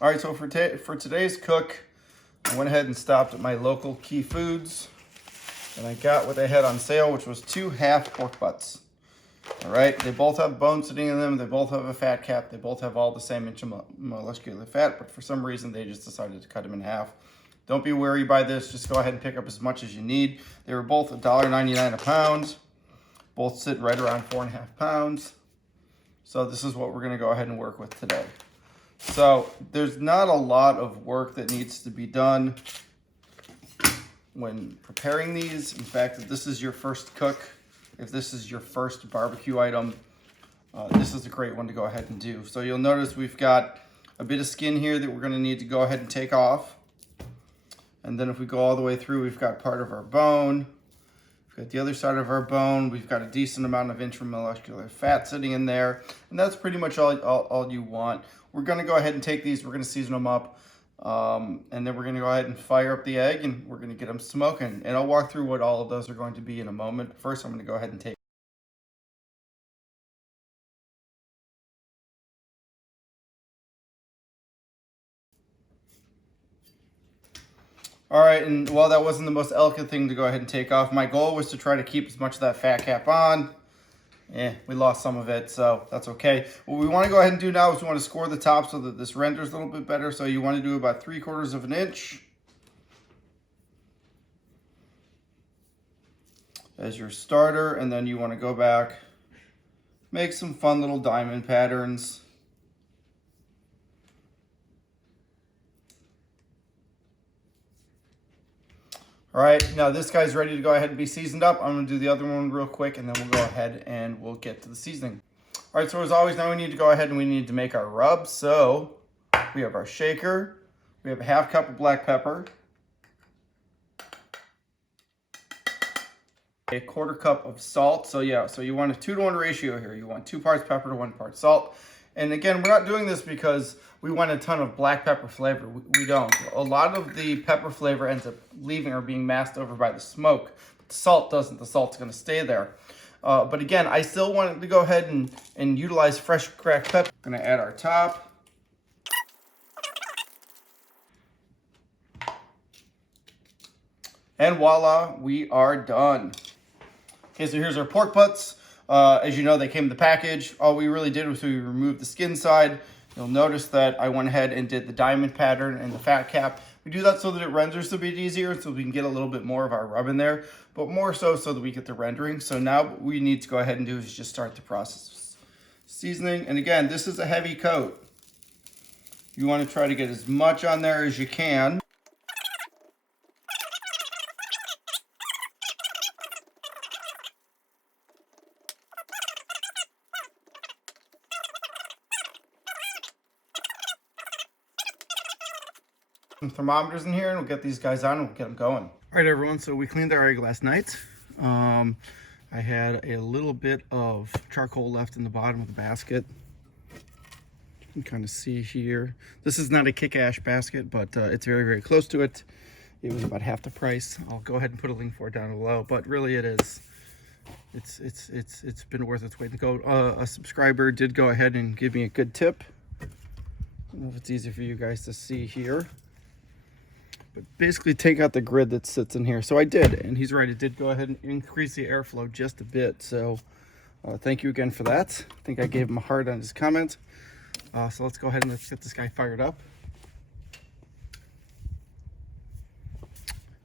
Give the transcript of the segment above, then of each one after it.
All right, so for today's cook, I went ahead and stopped at my local Key Foods, and I got what they had on sale, which was 2 half pork butts. All right, they both have bones sitting in them. They both have a fat cap. They both have all the same intramuscular fat, but for some reason they just decided to cut them in half. Don't be worried by this. Just go ahead and pick up as much as you need. They were both $1.99 a pound. Both sit right around 4.5 pounds. So this is what we're gonna go ahead and work with today. So there's not a lot of work that needs to be done when preparing these. In fact, if this is your first cook, if this is your first barbecue item, this is a great one to go ahead and do. So you'll notice we've got a bit of skin here that we're gonna need to go ahead and take off. And then if we go all the way through, we've got part of our bone. We've got the other side of our bone. We've got a decent amount of intramuscular fat sitting in there. And that's pretty much all you want. We're gonna go ahead and take these, we're gonna season them up. And then we're gonna go ahead and fire up the egg and we're gonna get them smoking. And I'll walk through what all of those are going to be in a moment. First, I'm gonna go ahead and take. All right, and while that wasn't the most elegant thing to go ahead and take off, my goal was to try to keep as much of that fat cap on. We lost some of it, so that's okay. What we want to go ahead and do now is we want to score the top so that this renders a little bit better. So you want to do about 3/4 of an inch as your starter, and then you want to go back, make some fun little diamond patterns. All right, now this guy's ready to go ahead and be seasoned up. I'm gonna do the other one real quick and then we'll go ahead and we'll get to the seasoning. All right, so as always, now we need to go ahead and we need to make our rub. So we have our shaker, we have a 1/2 cup of black pepper, a 1/4 cup of salt. So yeah, so you want a 2-to-1 ratio here. You want 2 parts pepper to 1 part salt. And again, we're not doing this because we want a ton of black pepper flavor. We don't. A lot of the pepper flavor ends up leaving or being masked over by the smoke. But the salt doesn't. The salt's going to stay there. But again, I still wanted to go ahead and utilize fresh cracked pepper. I'm going to add our top. And voila, we are done. Okay, so here's our pork butts. As you know, they came in the package. All we really did was we removed the skin side. You'll notice that I went ahead and did the diamond pattern and the fat cap. We do that so that it renders a bit easier, so we can get a little bit more of our rub in there, but more so that we get the rendering. So now what we need to go ahead and do is just start the process of seasoning. And again, this is a heavy coat. You want to try to get as much on there as you can. Some thermometers in here and we'll get these guys on and we'll get them going. All right, everyone, so we cleaned our egg last night. I had a little bit of charcoal left in the bottom of the basket. You can kind of see here. This is not a kick-ash basket, but it's very, very close to it. It was about half the price. I'll go ahead and put a link for it down below, but really it is. It's been worth its weight in gold. A subscriber did go ahead and give me a good tip. I don't know if it's easy for you guys to see here. But basically take out the grid that sits in here. So I did, and he's right, it did go ahead and increase the airflow just a bit. So thank you again for that. I think I gave him a heart on his comment. So let's go ahead and let's get this guy fired up.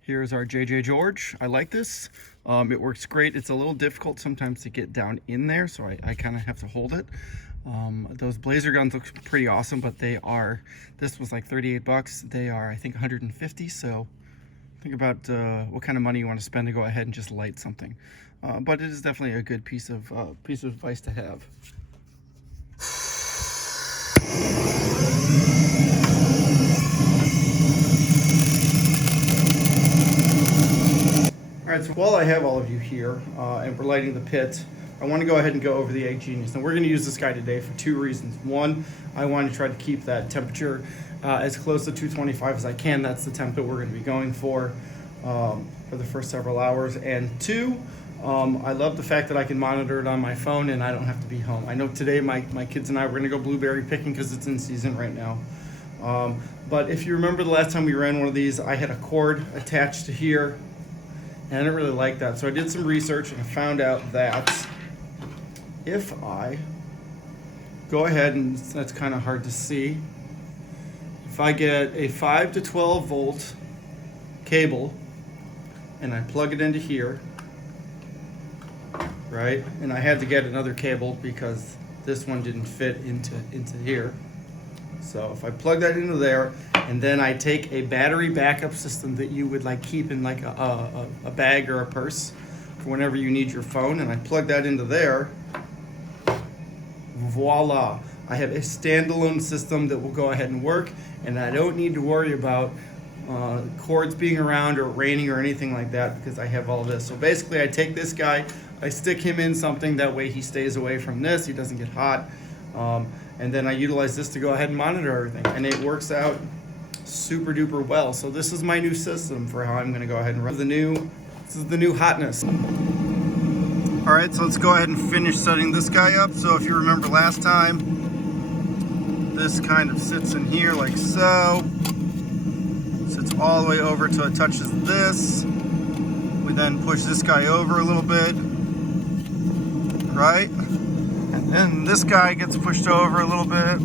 Here's our JJ George. I like this. It works great. It's a little difficult sometimes to get down in there, so I kind of have to hold it. Those Blazer guns look pretty awesome, but they are, this was like 38 bucks. They are, I think, 150. So think about what kind of money you want to spend to go ahead and just light something. But it is definitely a good piece of advice to have. All right, so while I have all of you here and we're lighting the pit, I want to go ahead and go over the Egg Genius. And we're going to use this guy today for 2 reasons. One, I want to try to keep that temperature as close to 225 as I can. That's the temp that we're going to be going for the first several hours. And 2, I love the fact that I can monitor it on my phone and I don't have to be home. I know today my kids and I, we're going to go blueberry picking because it's in season right now. But if you remember the last time we ran one of these, I had a cord attached to here, and I didn't really like that. So I did some research and I found out that if I go ahead, and that's kind of hard to see, if I get a 5 to 12 volt cable and I plug it into here, right? And I had to get another cable because this one didn't fit into here. So if I plug that into there, and then I take a battery backup system that you would like keep in like a bag or a purse for whenever you need your phone, and I plug that into there, voila, I have a standalone system that will go ahead and work, and I don't need to worry about cords being around or raining or anything like that because I have all this. So basically I take this guy, I stick him in something, that way he stays away from this, he doesn't get hot, and then I utilize this to go ahead and monitor everything, and it works out super duper well. So this is my new system for how I'm going to go ahead and run this is the new hotness. All right, so let's go ahead and finish setting this guy up. So if you remember last time, this kind of sits in here like so. Sits all the way over till it touches this. We then push this guy over a little bit, right? And then this guy gets pushed over a little bit.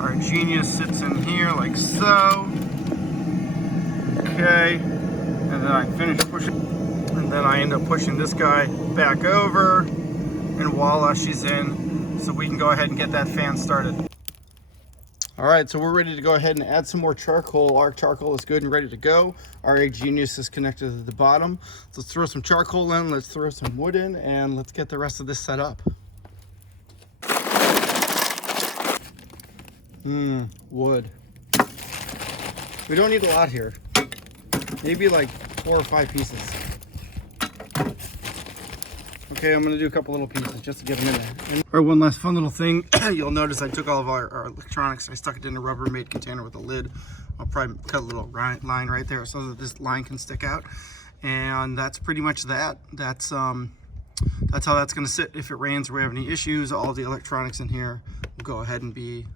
Our Genius sits in here like so. Okay, and then I finish pushing, and then I end up pushing this guy back over, and voila, she's in. So we can go ahead and get that fan started. All right, so we're ready to go ahead and add some more charcoal. Our charcoal is good and ready to go. Our Genius is connected to the bottom. So let's throw some charcoal in, let's throw some wood in, and let's get the rest of this set up. Wood. We don't need a lot here. Maybe like 4 or 5 pieces. Okay, I'm gonna do a couple little pieces just to get them in there. All right, one last fun little thing. You'll notice I took all of our electronics, I stuck it in a Rubbermaid container with a lid. I'll probably cut a little line right there so that this line can stick out. And that's pretty much that. That's how that's gonna sit. If it rains or we have any issues, all the electronics in here will go ahead and be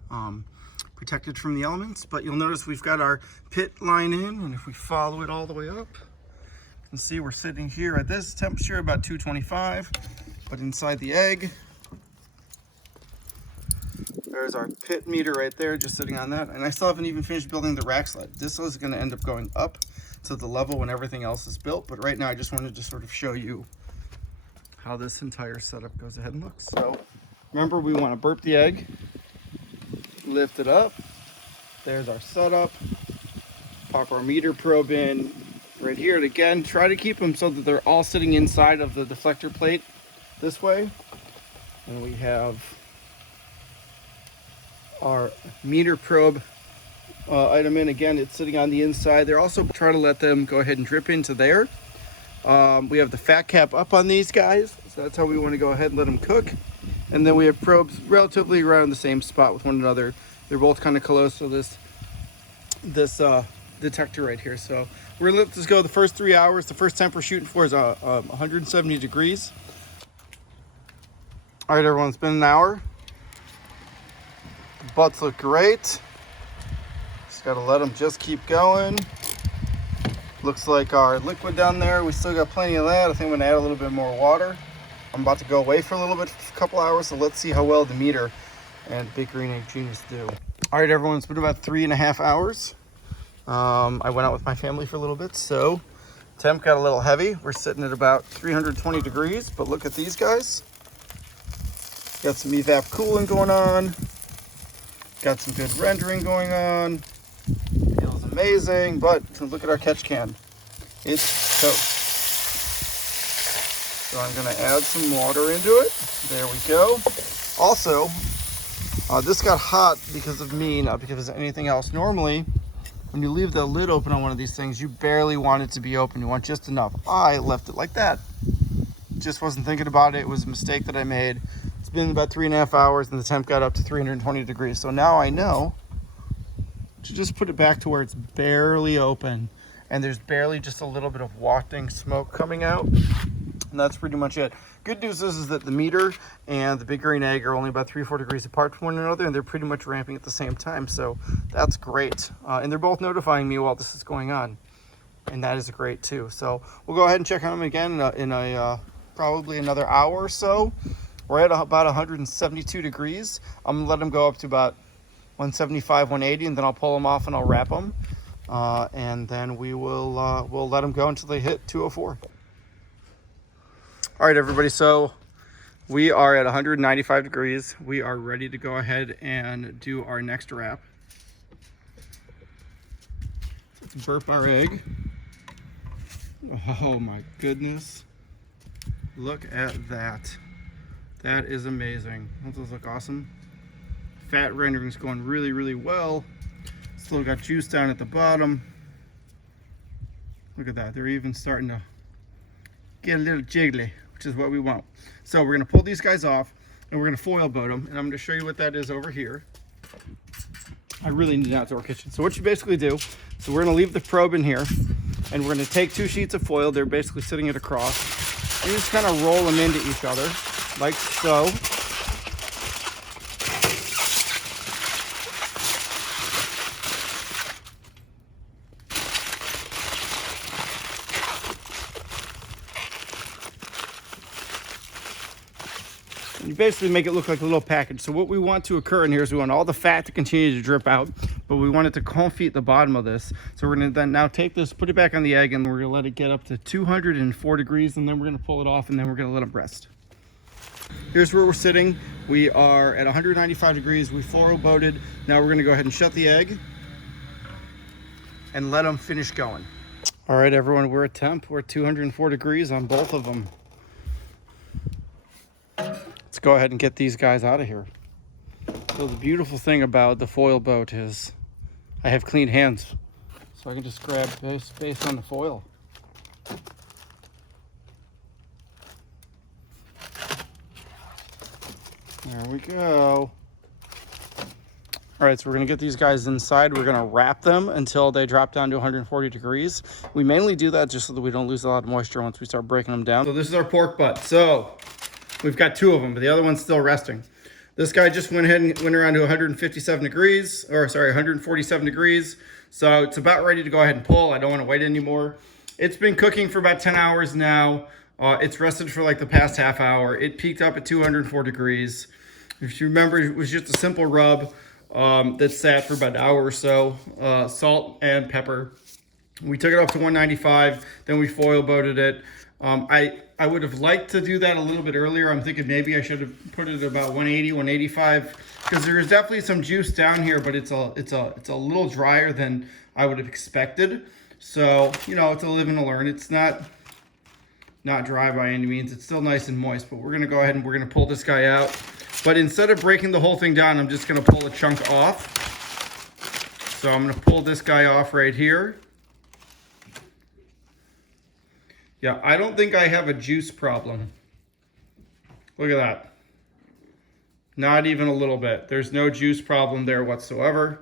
protected from the elements. But you'll notice we've got our pit line in, and if we follow it all the way up, you can see we're sitting here at this temperature, about 225, but inside the egg, there's our pit meter right there, just sitting on that. And I still haven't even finished building the rack sled. This is going to end up going up to the level when everything else is built, but right now I just wanted to sort of show you how this entire setup goes ahead and looks. So remember, we want to burp the egg, lift it up, there's our setup, pop our meter probe in right here, and again, try to keep them so that they're all sitting inside of the deflector plate this way. And we have our meter probe item in, again, it's sitting on the inside. They're also trying to let them go ahead and drip into there. We have the fat cap up on these guys, so that's how we want to go ahead and let them cook. And then we have probes relatively around the same spot with one another. They're both kind of close to this detector right here. So we're gonna let this go the first 3 hours. The first temp we're shooting for is 170 degrees. All right, everyone, it's been an hour. The butts look great. Just gotta let them just keep going. Looks like our liquid down there, we still got plenty of that. I think I'm gonna add a little bit more water. I'm about to go away for a little bit, a couple hours, so let's see how well the meter and Big Green Egg Genius do. All right, everyone, it's been about 3.5 hours. I went out with my family for a little bit, so temp got a little heavy. We're sitting at about 320 degrees, but look at these guys. Got some evap cooling going on. Got some good rendering going on. Feels amazing, but look at our catch can. It's toast. So I'm gonna add some water into it. There we go. Also, this got hot because of me, not because of anything else. Normally, when you leave the lid open on one of these things, you barely want it to be open. You want just enough. I left it like that. Just wasn't thinking about it. It was a mistake that I made. It's been about 3.5 hours and the temp got up to 320 degrees. So now I know to just put it back to where it's barely open and there's barely just a little bit of wafting smoke coming out. And that's pretty much it. Good news is that the meter and the big green egg are only about 3 or 4 degrees apart from one another, and they're pretty much ramping at the same time. So that's great. And they're both notifying me while this is going on. And that is great too. So we'll go ahead and check on them again in probably another hour or so. We're at about 172 degrees. I'm gonna let them go up to about 175, 180, and then I'll pull them off and I'll wrap them. And then we'll let them go until they hit 204. All right, everybody, so we are at 195 degrees. We are ready to go ahead and do our next wrap. Let's burp our egg. Oh my goodness. Look at that. That is amazing. Don't those look awesome? Fat rendering's going really, really well. Still got juice down at the bottom. Look at that. They're even starting to get a little jiggly, which is what we want. So we're gonna pull these guys off and we're gonna foil boat them, and I'm gonna show you what that is over here. I really need an outdoor kitchen. So what you basically do, so we're gonna leave the probe in here, and we're gonna take 2 sheets of foil. They're basically sitting it across. And you just kind of roll them into each other, like so. And you basically make it look like a little package. So what we want to occur in here is we want all the fat to continue to drip out, but we want it to confit the bottom of this. So we're gonna then now take this, put it back on the egg, and we're gonna let it get up to 204 degrees, and then we're gonna pull it off, and then we're gonna let them rest. Here's where we're sitting. We are at 195 degrees. We foil boated. Now we're gonna go ahead and shut the egg and let them finish going. All right, everyone, we're at temp. We're at 204 degrees on both of them. Let's go ahead and get these guys out of here. So the beautiful thing about the foil boat is I have clean hands, so I can just grab space on the foil. There we go. All right, so we're gonna get these guys inside. We're gonna wrap them until they drop down to 140 degrees. We mainly do that just so that we don't lose a lot of moisture once we start breaking them down. So this is our pork butt. So we've got 2 of them, but the other one's still resting. This guy just went ahead and went around to 157 degrees, or sorry, 147 degrees. So it's about ready to go ahead and pull. I don't want to wait anymore. It's been cooking for about 10 hours now. It's rested for like the past half hour. It peaked up at 204 degrees. If you remember, it was just a simple rub that sat for about an hour or so, salt and pepper. We took it up to 195, then we foil boated it. I would have liked to do that a little bit earlier. I'm thinking maybe I should have put it at about 180, 185, because there's definitely some juice down here, but it's a little drier than I would have expected. So, you know, it's a live and a learn. It's not dry by any means. It's still nice and moist, but we're gonna go ahead and we're gonna pull this guy out. But instead of breaking the whole thing down, I'm just gonna pull a chunk off. So I'm gonna pull this guy off right here. Yeah, I don't think I have a juice problem. Look at that. Not even a little bit. There's no juice problem there whatsoever.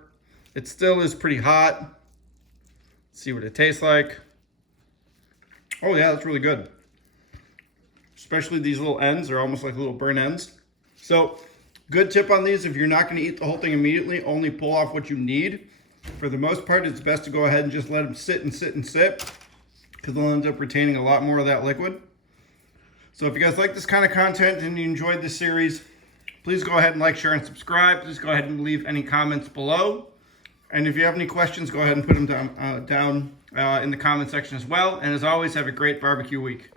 It still is pretty hot. Let's see what it tastes like. Oh yeah, that's really good. Especially these little ends are almost like little burnt ends. So, good tip on these, if you're not gonna eat the whole thing immediately, only pull off what you need. For the most part, it's best to go ahead and just let them sit and sit and sit, because they'll end up retaining a lot more of that liquid. So if you guys like this kind of content and you enjoyed this series, please go ahead and like, share, and subscribe. Please go ahead and leave any comments below. And if you have any questions, go ahead and put them down in the comment section as well. And as always, have a great barbecue week.